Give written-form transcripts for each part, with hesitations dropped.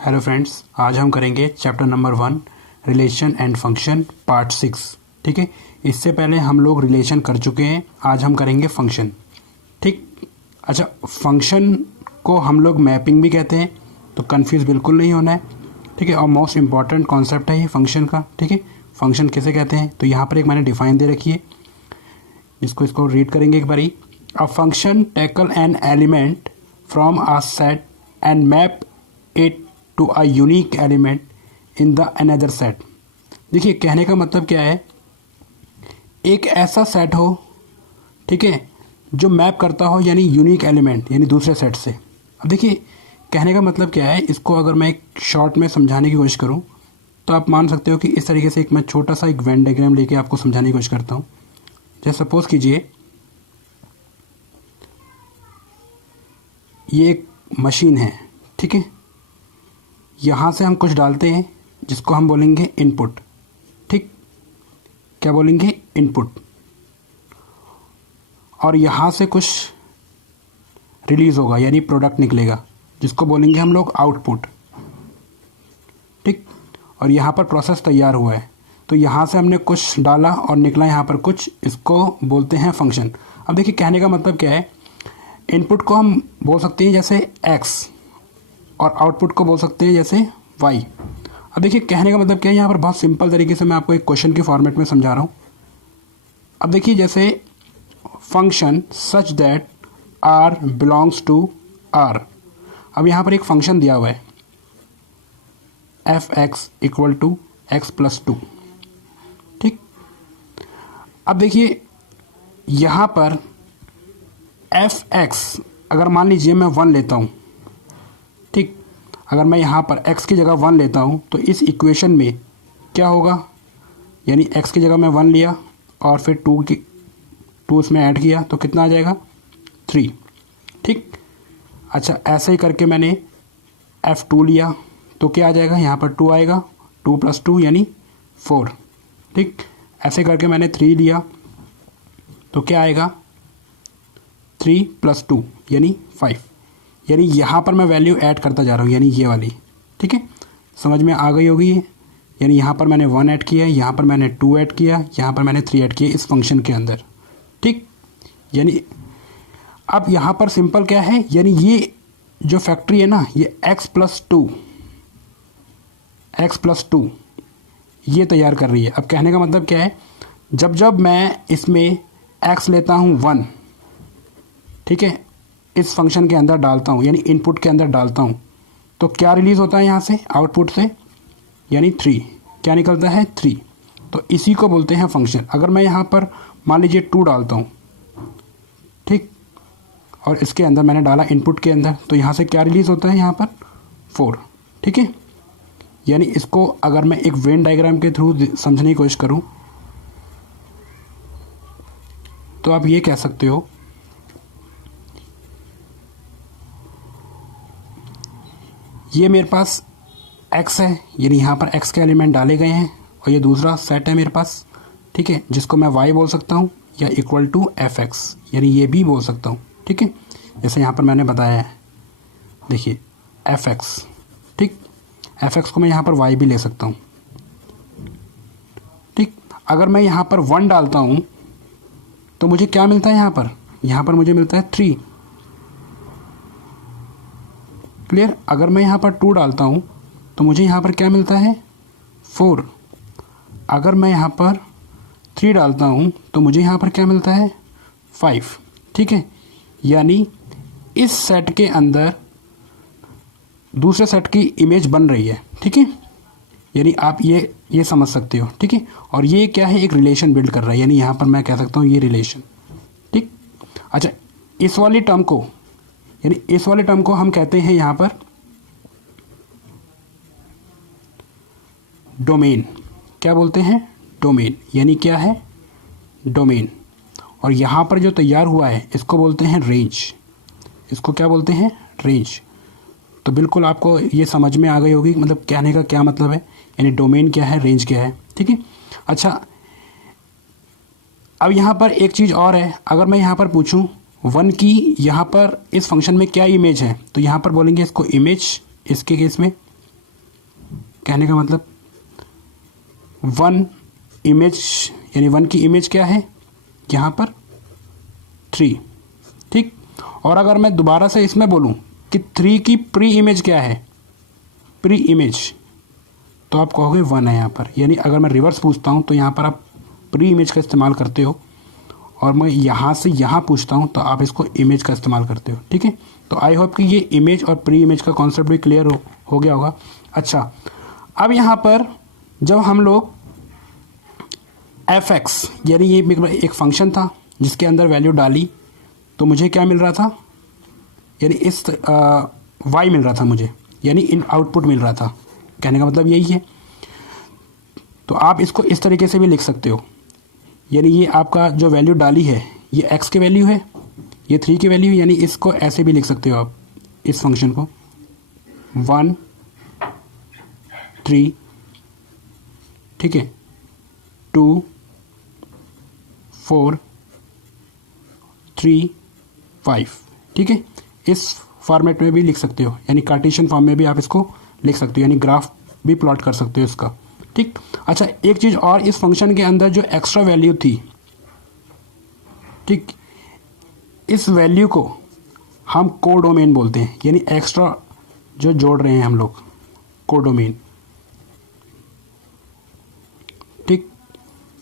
Hello friends, आज हम करेंगे chapter number 1 relation and function part 6। ठीक है, इससे पहले हम लोग रिलेशन कर चुके हैं, आज हम करेंगे फंक्शन। ठीक, अच्छा, फंक्शन को हम लोग मैपिंग भी कहते हैं, तो कंफ्यूज बिल्कुल नहीं होना है। ठीक है, और मोस्ट इम्पॉर्टेंट कॉन्सेप्ट है ये फंक्शन का। ठीक है, फंक्शन किसे कहते हैं, तो यहाँ पर एक मैंने डिफाइन दे रखी है, इसको रीड करेंगे एक बारी। A function takes an element from a set and map it to a unique element in the another set. देखिए, कहने का मतलब क्या है, एक ऐसा सेट हो, ठीक है, जो मैप करता हो यानी यूनिक एलिमेंट यानी दूसरे सेट से। अब देखिए, कहने का मतलब क्या है, इसको अगर मैं एक शॉर्ट में समझाने की कोशिश करूं तो आप मान सकते हो कि इस तरीके से एक मैं छोटा सा एक वेन डायग्राम लेके आपको समझाने की कोशिश करता हूं। जैसे सपोज कीजिए ये एक मशीन है, ठीक है, यहाँ से हम कुछ डालते हैं जिसको हम बोलेंगे इनपुट। ठीक, क्या बोलेंगे, इनपुट। और यहाँ से कुछ रिलीज होगा यानी प्रोडक्ट निकलेगा जिसको बोलेंगे हम लोग आउटपुट। ठीक, और यहाँ पर प्रोसेस तैयार हुआ है, तो यहाँ से हमने कुछ डाला और निकला यहाँ पर कुछ, इसको बोलते हैं फंक्शन। अब देखिए, कहने का मतलब क्या है, इनपुट को हम बोल सकते हैं जैसे एक्स और आउटपुट को बोल सकते हैं जैसे वाई। अब देखिए, कहने का मतलब क्या है, यहाँ पर बहुत सिंपल तरीके से मैं आपको एक क्वेश्चन के फॉर्मेट में समझा रहा हूँ। अब देखिए, जैसे function such that R belongs to R. अब यहाँ पर एक फंक्शन दिया हुआ है f x equal to x plus 2। ठीक, अब देखिए यहाँ पर एफ एक्स अगर मान लीजिए मैं 1 लेता हूँ, ठीक, अगर मैं यहाँ पर x की जगह 1 लेता हूँ तो इस इक्वेशन में क्या होगा, यानी x की जगह मैं 1 लिया और फिर 2 इसमें ऐड किया तो कितना आ जाएगा 3। ठीक, अच्छा, ऐसे ही करके मैंने f2 लिया तो क्या आ जाएगा, यहाँ पर 2 आएगा, 2 + 2 यानी 4। ठीक, ऐसे करके मैंने 3 लिया तो क्या आएगा, 3 + 2 यानी 5। यानी यहाँ पर मैं वैल्यू ऐड करता जा रहा हूँ, यानी ये वाली। ठीक है, समझ में आ गई होगी ये। यानी यहाँ पर मैंने 1 ऐड किया, यहाँ पर मैंने 2 ऐड किया, यहाँ पर मैंने 3 ऐड किया इस फंक्शन के अंदर। ठीक, यानी अब यहाँ पर सिंपल क्या है, यानी ये जो फैक्ट्री है ना, ये x + 2 ये तैयार कर रही है। अब कहने का मतलब क्या है, जब जब मैं इसमें x लेता हूँ 1, ठीक है, इस फंक्शन के अंदर डालता हूँ यानी इनपुट के अंदर डालता हूँ, तो क्या रिलीज होता है यहाँ से आउटपुट से, यानी 3। क्या निकलता है 3। तो इसी को बोलते हैं फंक्शन। अगर मैं यहाँ पर मान लीजिए 2 डालता हूँ, ठीक, और इसके अंदर मैंने डाला इनपुट के अंदर, तो यहाँ से क्या रिलीज होता है, यहाँ पर 4। ठीक है, यानी इसको अगर मैं एक वेन डायग्राम के थ्रू समझने की कोशिश करूँ तो आप ये कह सकते हो, ये मेरे पास x है, यानी यहाँ पर x के एलिमेंट डाले गए हैं, और ये दूसरा सेट है मेरे पास, ठीक है, जिसको मैं y बोल सकता हूँ या इक्वल टू एफ एक्स, यानी ये भी बोल सकता हूँ। ठीक है, जैसे यहाँ पर मैंने बताया है, देखिए एफ एक्स। ठीक, एफ एक्स को मैं यहाँ पर y भी ले सकता हूँ। ठीक, अगर मैं यहाँ पर 1 डालता हूँ तो मुझे क्या मिलता है, यहाँ पर मुझे मिलता है 3। क्लियर। अगर मैं यहाँ पर 2 डालता हूँ तो मुझे यहाँ पर क्या मिलता है 4। अगर मैं यहाँ पर 3 डालता हूँ तो मुझे यहाँ पर क्या मिलता है 5। ठीक है, यानी इस सेट के अंदर दूसरे सेट की इमेज बन रही है। ठीक है, यानी आप ये समझ सकते हो। ठीक है, और ये क्या है, एक रिलेशन बिल्ड कर रहा है, यानी यहाँ पर मैं कह सकता हूँ ये रिलेशन। ठीक, अच्छा, इस वाली टर्म को हम कहते हैं यहाँ पर डोमेन। क्या बोलते हैं, डोमेन। यानी क्या है, डोमेन। और यहाँ पर जो तैयार हुआ है इसको बोलते हैं रेंज। इसको क्या बोलते हैं, रेंज। तो बिल्कुल आपको ये समझ में आ गई होगी, मतलब कहने का क्या मतलब है, यानी डोमेन क्या है, रेंज क्या है। ठीक है, अच्छा, अब यहाँ पर एक चीज़ और है, अगर मैं यहाँ पर पूछूं 1 की यहाँ पर इस फंक्शन में क्या इमेज है, तो यहाँ पर बोलेंगे इसको इमेज, इसके केस में कहने का मतलब 1 इमेज यानी 1 की इमेज क्या है यहाँ पर 3, ठीक। और अगर मैं दोबारा से इसमें बोलूँ कि 3 की प्री इमेज क्या है, प्री इमेज, तो आप कहोगे 1 है यहाँ पर। यानी अगर मैं रिवर्स पूछता हूँ तो यहाँ पर आप प्री इमेज का इस्तेमाल करते हो, और मैं यहाँ से यहाँ पूछता हूँ तो आप इसको इमेज का इस्तेमाल करते हो, ठीक है। तो आई होप कि ये इमेज और प्री इमेज का कॉन्सेप्ट भी क्लियर हो गया होगा। अच्छा, अब यहाँ पर जब हम लोग fx यानी ये एक फंक्शन था जिसके अंदर वैल्यू डाली तो मुझे क्या मिल रहा था, यानी इस y मिल रहा था मुझे, यानी इन आउटपुट मिल रहा था। कहने का मतलब यही है। तो आप इसको इस तरीके से भी लिख सकते हो, यानी ये आपका जो वैल्यू डाली है ये x की वैल्यू है, ये 3 की वैल्यू है, यानी इसको ऐसे भी लिख सकते हो आप, इस फंक्शन को 1 3, ठीक है, 2 4 3 5, ठीक है। इस फॉर्मेट में भी लिख सकते हो, यानी कार्टेशियन फॉर्म में भी आप इसको लिख सकते हो, यानी ग्राफ भी प्लॉट कर सकते हो इसका, ठीक। अच्छा, एक चीज़ और, इस फंक्शन के अंदर जो एक्स्ट्रा वैल्यू थी, ठीक, इस वैल्यू को हम कोडोमेन बोलते हैं, यानी एक्स्ट्रा जो जोड़ रहे हैं हम लोग, कोडोमेन, ठीक।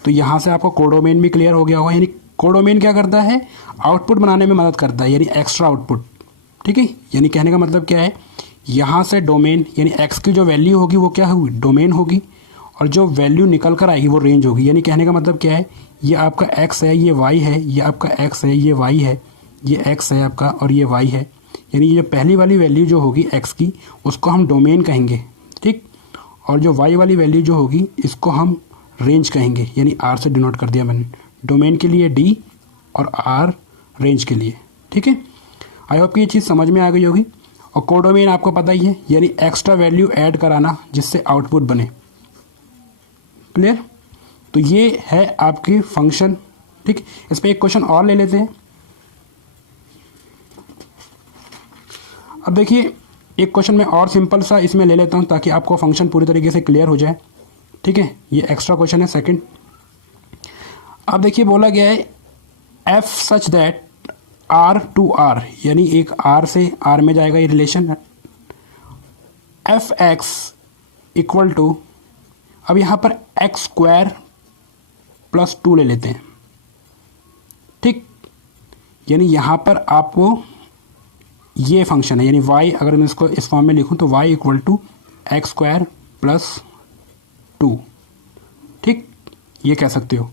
तो यहाँ से आपको कोडोमेन भी क्लियर हो गया होगा। यानी कोडोमेन क्या करता है, आउटपुट बनाने में मदद करता है, यानी एक्स्ट्रा आउटपुट, ठीक है। यानी कहने का मतलब क्या है, यहाँ से डोमेन यानी x की जो वैल्यू होगी वो क्या होगी, डोमेन होगी, और जो वैल्यू निकल कर आएगी वो रेंज होगी। यानी कहने का मतलब क्या है, ये आपका x है, ये y है, ये आपका x है, ये y है, ये x है आपका, और ये y है। यानी ये पहली वाली वैल्यू जो होगी x की उसको हम डोमेन कहेंगे, ठीक। और जो y वाली वैल्यू जो होगी इसको हम रेंज कहेंगे, यानी r से डिनोट कर दिया मैंने, डोमेन के लिए d और r रेंज के लिए, ठीक है। आई होप कि ये चीज़ समझ में आ गई होगी। और कोडोमेन आपको पता ही है, यानी एक्स्ट्रा वैल्यू ऐड कराना जिससे आउटपुट बने, क्लियर। तो ये है आपकी फंक्शन, ठीक। इस पर एक क्वेश्चन और ले लेते हैं। अब देखिए, एक क्वेश्चन में और सिंपल सा इसमें ले लेता हूँ ताकि आपको फंक्शन पूरी तरीके से क्लियर हो जाए, ठीक है। ये एक्स्ट्रा क्वेश्चन है, सेकंड। अब देखिए, बोला गया है f such that r to r, यानी एक r से r में जाएगा ये रिलेशन, fx इक्वल टू, अब यहाँ पर x स्क्वायर प्लस 2 ले लेते हैं, ठीक। यानी यहाँ पर आपको ये फंक्शन है, यानी y, अगर मैं इसको इस फॉर्म में लिखूँ तो y equal to x square plus 2, ठीक, ये कह सकते हो।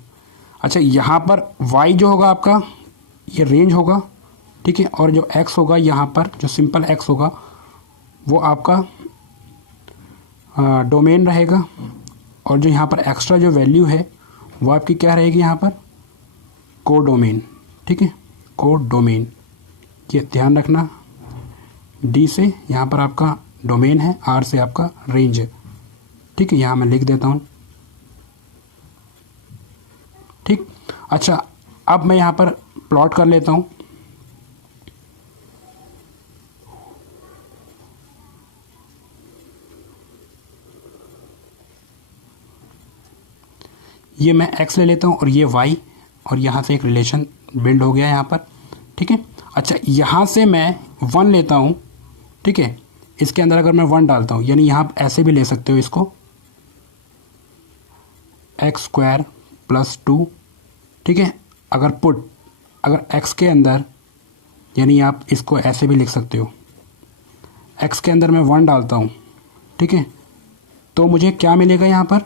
अच्छा, यहाँ पर y जो होगा आपका ये रेंज होगा, ठीक है, और जो x होगा यहाँ पर जो सिंपल x होगा वो आपका डोमेन रहेगा, और जो यहाँ पर एक्स्ट्रा जो वैल्यू है वो आपकी क्या रहेगी यहाँ पर, कोडोमेन, ठीक है, कोडोमेन। ये ध्यान रखना, d से यहाँ पर आपका डोमेन है, r से आपका रेंज है, ठीक है। यहाँ मैं लिख देता हूँ, ठीक। अच्छा, अब मैं यहाँ पर प्लॉट कर लेता हूँ। ये मैं x ले लेता हूँ और ये y, और यहाँ से एक रिलेशन बिल्ड हो गया यहाँ पर, ठीक है। अच्छा, यहाँ से मैं 1 लेता हूँ, ठीक है। इसके अंदर अगर मैं 1 डालता हूँ, यानी यहाँ ऐसे भी ले सकते हो इसको, एक्स स्क्वायर प्लस 2, ठीक है। अगर x के अंदर, यानी आप इसको ऐसे भी लिख सकते हो, x के अंदर मैं 1 डालता हूँ, ठीक है, तो मुझे क्या मिलेगा यहाँ पर,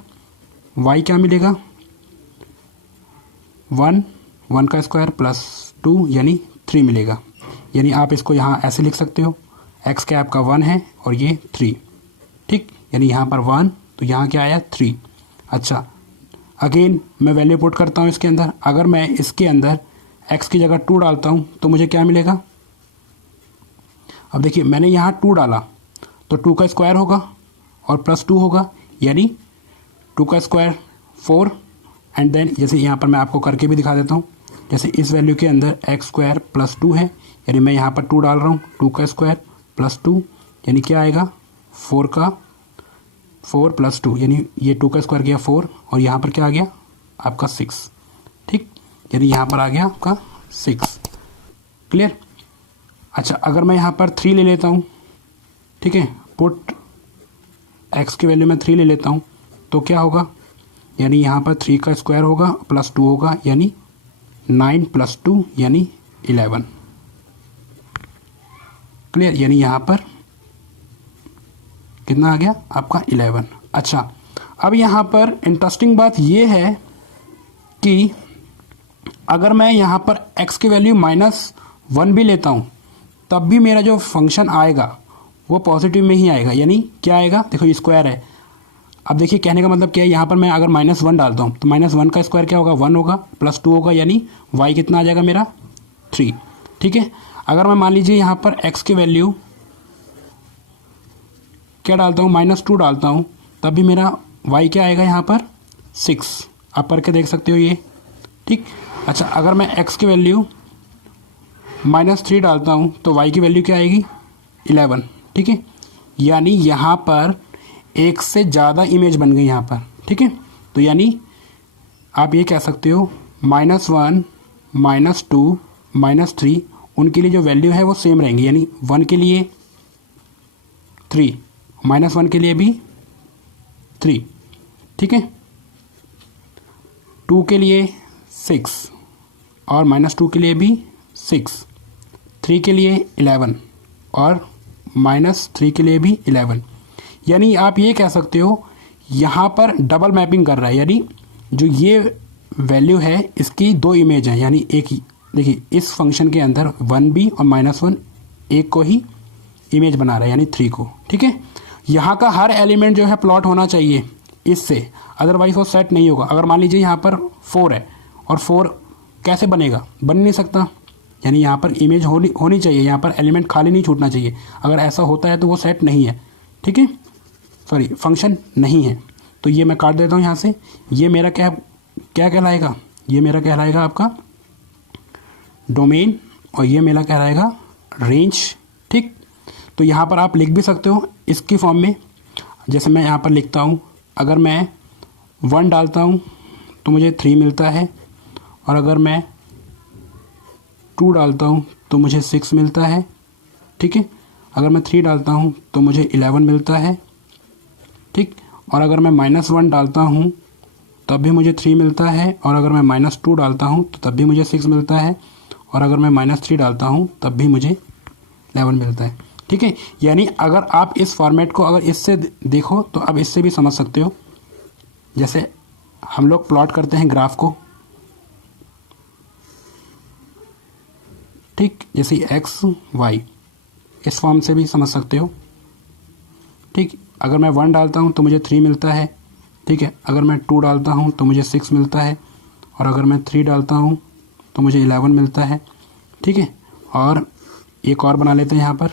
y क्या मिलेगा, 1 का स्क्वायर प्लस 2 यानी 3 मिलेगा। यानी आप इसको यहाँ ऐसे लिख सकते हो, x क्या आपका 1 है और ये 3, ठीक। यानी यहाँ पर 1 तो यहाँ क्या आया 3। अच्छा, अगेन मैं वैल्यू पुट करता हूँ इसके अंदर, अगर मैं इसके अंदर x की जगह 2 डालता हूँ तो मुझे क्या मिलेगा। अब देखिए, मैंने यहाँ 2 डाला तो 2 का स्क्वायर होगा और प्लस 2 होगा, यानी 2 का स्क्वायर 4, एंड देन जैसे यहाँ पर मैं आपको करके भी दिखा देता हूँ, जैसे इस वैल्यू के अंदर एक्स स्क्वायर प्लस 2 है, यानी मैं यहाँ पर 2 डाल रहा हूँ, 2 का स्क्वायर प्लस 2 यानी क्या आएगा, 4 का 4 + 2 यानी ये 2 का स्क्वायर गया 4 और यहाँ पर क्या आ गया आपका 6। ठीक, यानी यहाँ पर आ गया आपका 6। क्लियर। अच्छा, अगर मैं यहाँ पर 3 ले लेता हूँ, ठीक है, पुट x की वैल्यू में 3 ले लेता हूँ तो क्या होगा, यानी यहाँ पर 3 का स्क्वायर होगा प्लस 2 होगा, यानी 9 + 2 यानी 11। क्लियर, यानी यहाँ पर कितना आ गया आपका 11। अच्छा, अब यहाँ पर इंटरेस्टिंग बात ये है कि अगर मैं यहाँ पर x की वैल्यू -1 भी लेता हूँ तब भी मेरा जो फंक्शन आएगा वो पॉजिटिव में ही आएगा। यानी क्या आएगा, देखो ये स्क्वायर है। अब देखिए कहने का मतलब क्या है, यहाँ पर मैं अगर -1 डालता हूँ तो -1 का स्क्वायर क्या होगा 1 होगा प्लस 2 होगा, यानी y कितना आ जाएगा मेरा 3। ठीक है, अगर मैं मान लीजिए यहाँ पर x की वैल्यू क्या डालता हूँ -2 डालता हूँ तब भी मेरा y क्या आएगा यहाँ पर 6। आप पढ़ के देख सकते हो ये। ठीक, अच्छा, अगर मैं x की वैल्यू -3 डालता हूँ तो y की वैल्यू क्या आएगी 11। ठीक है, यानी यहाँ पर एक से ज़्यादा इमेज बन गई यहाँ पर। ठीक है, तो यानी आप ये कह सकते हो -1 -2 -3 उनके लिए जो वैल्यू है वो सेम रहेंगी, यानी 1 के लिए 3, -1 के लिए भी 3। ठीक है, 2 के लिए 6 और -2 के लिए भी 6, 3 के लिए 11 और -3 के लिए भी 11। यानी आप ये कह सकते हो यहाँ पर डबल मैपिंग कर रहा है, यानी जो ये वैल्यू है इसकी 2 इमेज हैं, यानी एक ही देखिए इस फंक्शन के अंदर 1 भी और -1 एक को ही इमेज बना रहा है, यानी 3 को। ठीक है, यहाँ का हर एलिमेंट जो है प्लॉट होना चाहिए इससे, अदरवाइज वो सेट नहीं होगा। अगर मान लीजिए यहाँ पर 4 है और 4 कैसे बनेगा, बन नहीं सकता, यानी यहाँ पर इमेज होनी चाहिए, यहाँ पर एलिमेंट खाली नहीं छूटना चाहिए। अगर ऐसा होता है तो वो सेट नहीं है। ठीक है, सॉरी फंक्शन नहीं है। तो ये मैं काट देता हूँ यहाँ से। ये मेरा क्या कहलाएगा, ये मेरा कहलाएगा आपका डोमेन और ये मेरा कहलाएगा रेंज। ठीक, तो यहाँ पर आप लिख भी सकते हो इसकी फॉर्म में, जैसे मैं यहाँ पर लिखता हूँ, अगर मैं 1 डालता हूँ तो मुझे 3 मिलता है और अगर मैं 2 डालता हूँ तो मुझे 6 मिलता है। ठीक है, अगर मैं 3 डालता हूँ तो मुझे 11 मिलता है। ठीक, और अगर मैं -1 डालता हूँ तब भी मुझे 3 मिलता है और अगर मैं -2 डालता हूँ तो तब भी मुझे 6 मिलता है और अगर मैं -3 डालता हूँ तब भी मुझे 11 मिलता है। ठीक है, यानी अगर आप इस फॉर्मेट को अगर इससे देखो तो आप इससे भी समझ सकते हो। जैसे हम लोग प्लॉट करते हैं ग्राफ को, ठीक, जैसे x y इस फॉर्म से भी समझ सकते हो। ठीक, अगर मैं 1 डालता हूँ तो मुझे 3 मिलता है। ठीक है, अगर मैं 2 डालता हूँ तो मुझे 6 मिलता है और अगर मैं 3 डालता हूँ तो मुझे 11 मिलता है। ठीक है, और एक और बना लेते हैं यहाँ पर,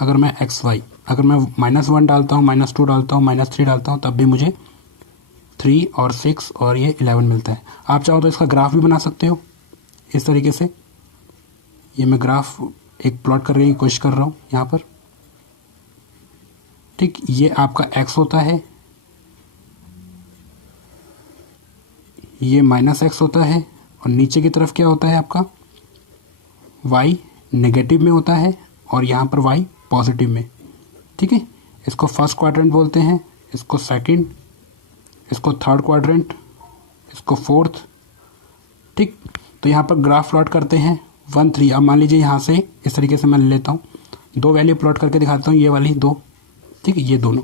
अगर मैं अगर मैं -1 डालता हूँ, -2 डालता हूँ, -3 डालता हूँ तब भी मुझे 3 और 6 और ये 11 मिलता है। आप चाहो तो इसका ग्राफ भी बना सकते हो इस तरीके से। ये मैं ग्राफ एक प्लॉट करने की कोशिश कर रहा हूँ यहाँ पर। ठीक, ये आपका x होता है, ये -x होता है और नीचे की तरफ क्या होता है आपका y नेगेटिव में होता है और यहाँ पर y पॉजिटिव में। ठीक है, इसको फर्स्ट क्वाड्रेंट बोलते हैं, इसको सेकंड, इसको थर्ड क्वाड्रेंट, इसको फोर्थ। ठीक, तो यहाँ पर ग्राफ प्लॉट करते हैं 1 3। अब मान लीजिए यहाँ से इस तरीके से मैं ले लेता हूँ, 2 वैल्यू प्लॉट करके दिखाता हूँ, ये वाली 2। ठीक है, ये दोनों।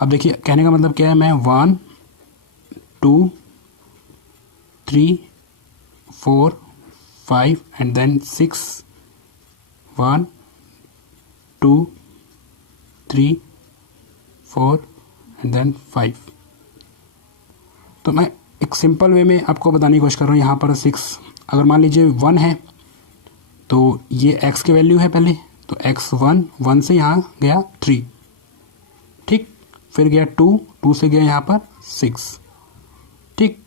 अब देखिए कहने का मतलब क्या है, मैं 1 2 3 4 5 एंड देन 6 1 2 3 4 एंड देन 5। तो मैं एक सिंपल वे में आपको बताने की कोशिश कर रहा हूँ। यहाँ पर 6, अगर मान लीजिए 1 है तो ये x की वैल्यू है पहले, तो x 1 से यहाँ गया 3। ठीक, फिर गया 2 से गया यहाँ पर 6। ठीक,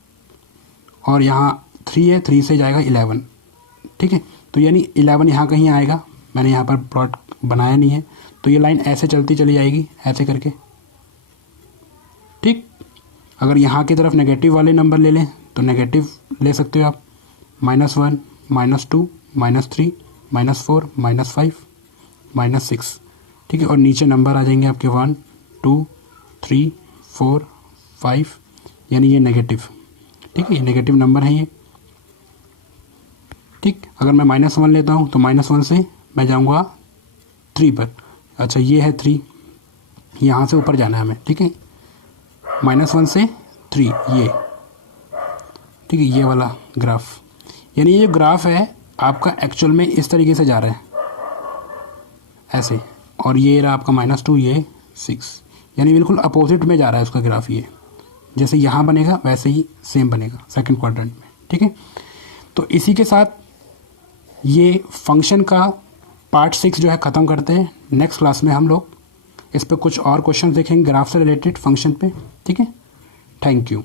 और यहाँ 3 है, 3 से जाएगा 11। ठीक है, तो यानी 11 यहाँ कहीं आएगा, मैंने यहाँ पर प्लॉट बनाया नहीं है तो ये लाइन ऐसे चलती चली जाएगी ऐसे करके, ठीक। अगर यहाँ की तरफ नेगेटिव वाले नंबर ले लें तो नेगेटिव ले सकते हो आप, -1, -2, -3, -4, -5, -6, ठीक है। और नीचे नंबर आ जाएंगे आपके 1, 2, 3, 4, 5, यानी ये नेगेटिव, ठीक है, ये नेगेटिव नंबर है ये, ठीक। अगर मैं -1 लेता हूँ तो -1 से मैं जाऊँगा 3 पर, अच्छा ये है 3, यहाँ से ऊपर जाना है हमें, ठीक है, -1 से 3 ये, ठीक है, ये वाला ग्राफ, यानी ये जो ग्राफ है आपका एक्चुअल में इस तरीके से जा रहा है ऐसे, और ये रहा आपका -2, ये 6, यानी बिल्कुल अपोजिट में जा रहा है उसका ग्राफ, ये जैसे यहाँ बनेगा वैसे ही सेम बनेगा सेकंड क्वाड्रेंट में, ठीक है। तो इसी के साथ ये फंक्शन का पार्ट 6 जो है ख़त्म करते हैं। नेक्स्ट क्लास में हम लोग इस पर कुछ और क्वेश्चन देखेंगे ग्राफ से रिलेटेड फंक्शन पे, ठीक है। Thank you.